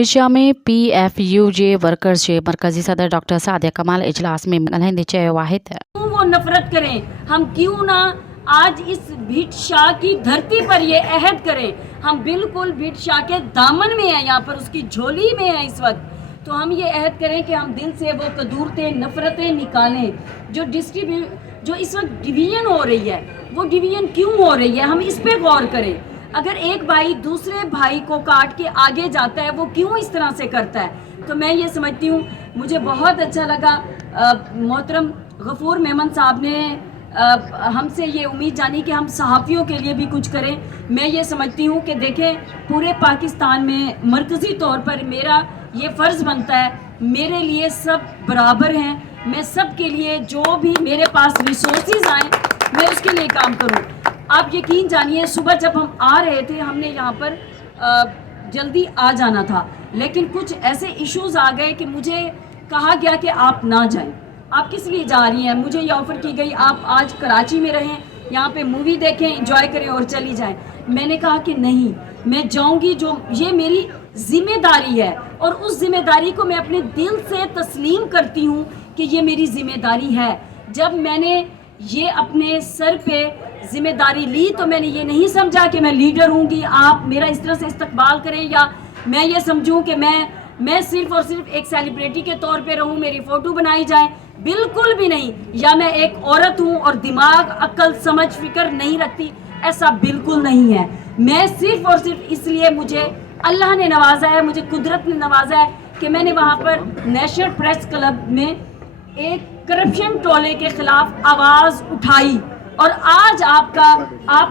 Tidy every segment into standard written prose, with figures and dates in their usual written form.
मिर्जा में PFU जे workers जे मरकज़ी सदर डॉक्टर सादिया कमाल इजलास में ॻाल्हाईंदे चयो आहे त क्यों वो नफरत करें, हम क्यों ना आज इस भीट शाह की धरती पर ये अहद करें। हम बिल्कुल भीट शाह के दामन में हैं, यहाँ पर उसकी झोली में हैं इस वक्त। तो हम ये अहद करें कि हम दिल से वो कदूरतें नफरतें निकालें। जो इस वक्त डिवीजन हो रही है, वो डिवीजन क्यों हो रही है, हम इस पे गौर करें। अगर एक भाई दूसरे भाई को काट के आगे जाता है, वो क्यों इस तरह से करता है। तो मैं ये समझती हूँ, मुझे बहुत अच्छा लगा मोहतरम गफूर मेमन साहब ने हमसे ये उम्मीद जानी कि हम सहाफ़ियों के लिए भी कुछ करें। मैं ये समझती हूँ कि देखें, पूरे पाकिस्तान में मरकज़ी तौर पर मेरा ये फ़र्ज़ बनता है, मेरे लिए सब बराबर हैं। मैं सब के लिए जो भी मेरे पास रिसोर्सेज आएँ, मैं उसके लिए काम करूँ। आप यकीन जानिए, सुबह जब हम आ रहे थे, हमने यहाँ पर जल्दी आ जाना था, लेकिन कुछ ऐसे इश्यूज़ आ गए कि मुझे कहा गया कि आप ना जाएं। आप किस लिए जा रही हैं? मुझे ये ऑफ़र की गई आप आज कराची में रहें, यहाँ पे मूवी देखें, एंजॉय करें और चली जाएं। मैंने कहा कि नहीं, मैं जाऊँगी, जो ये मेरी ज़िम्मेदारी है और उस ज़िम्मेदारी को मैं अपने दिल से तस्लीम करती हूँ कि ये मेरी ज़िम्मेदारी है। जब मैंने ये अपने सर पे ज़िम्मेदारी ली तो मैंने ये नहीं समझा कि मैं लीडर हूँ कि आप मेरा इस तरह से इस्तकबाल करें, या मैं ये समझूँ कि मैं सिर्फ़ और सिर्फ एक सेलिब्रिटी के तौर पे रहूँ, मेरी फ़ोटो बनाई जाए। बिल्कुल भी नहीं। या मैं एक औरत हूँ और दिमाग, अक्ल, समझ, फ़िक्र नहीं रखती, ऐसा बिल्कुल नहीं है। मैं सिर्फ़ और सिर्फ इसलिए मुझे अल्लाह ने नवाजा है, मुझे कुदरत ने नवाजा है कि मैंने वहाँ पर नेशनल प्रेस क्लब में एक करप्शन टोले के ख़िलाफ़ आवाज़ उठाई, और आज आप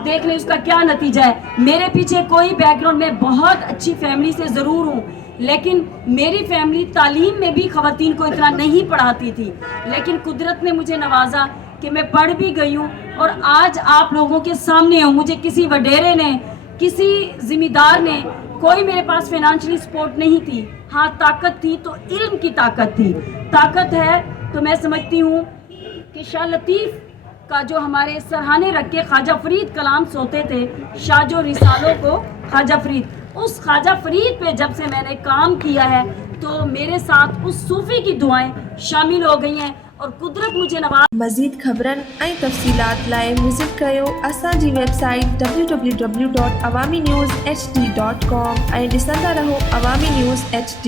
देख लें उसका क्या नतीजा है। मेरे पीछे कोई बैकग्राउंड, मैं बहुत अच्छी फैमिली से ज़रूर हूँ, लेकिन मेरी फैमिली तालीम में भी ख़वातीन को इतना नहीं पढ़ाती थी, लेकिन कुदरत ने मुझे नवाजा कि मैं पढ़ भी गई हूँ और आज आप लोगों के सामने हूँ। मुझे किसी वडेरे ने, किसी ज़िम्मेदार ने, कोई मेरे पास फाइनेंशियली सपोर्ट नहीं थी। हाँ, ताकत थी तो इल्म की ताकत थी। ताकत है तो मैं समझती हूँ कि शाह लतीफ़ का जो हमारे सरहाने रख के ख्वाजा फरीद कलाम सोते थे, शाजो रिसालों को ख्वाजा फरीद, उस ख्वाजा फरीद पे जब से मैंने काम किया है तो मेरे साथ उस सूफ़ी की दुआएं शामिल हो गई हैं और कुदरत मुझे नवाज। मज़ीद ख़बरनि ऐं तफ़सीलात लाइ विज़िट कयो असांजी वेबसाइट www.awamiNewsHD.com ऐं ॾिसंदा रहो अवामी न्यूज़ HD।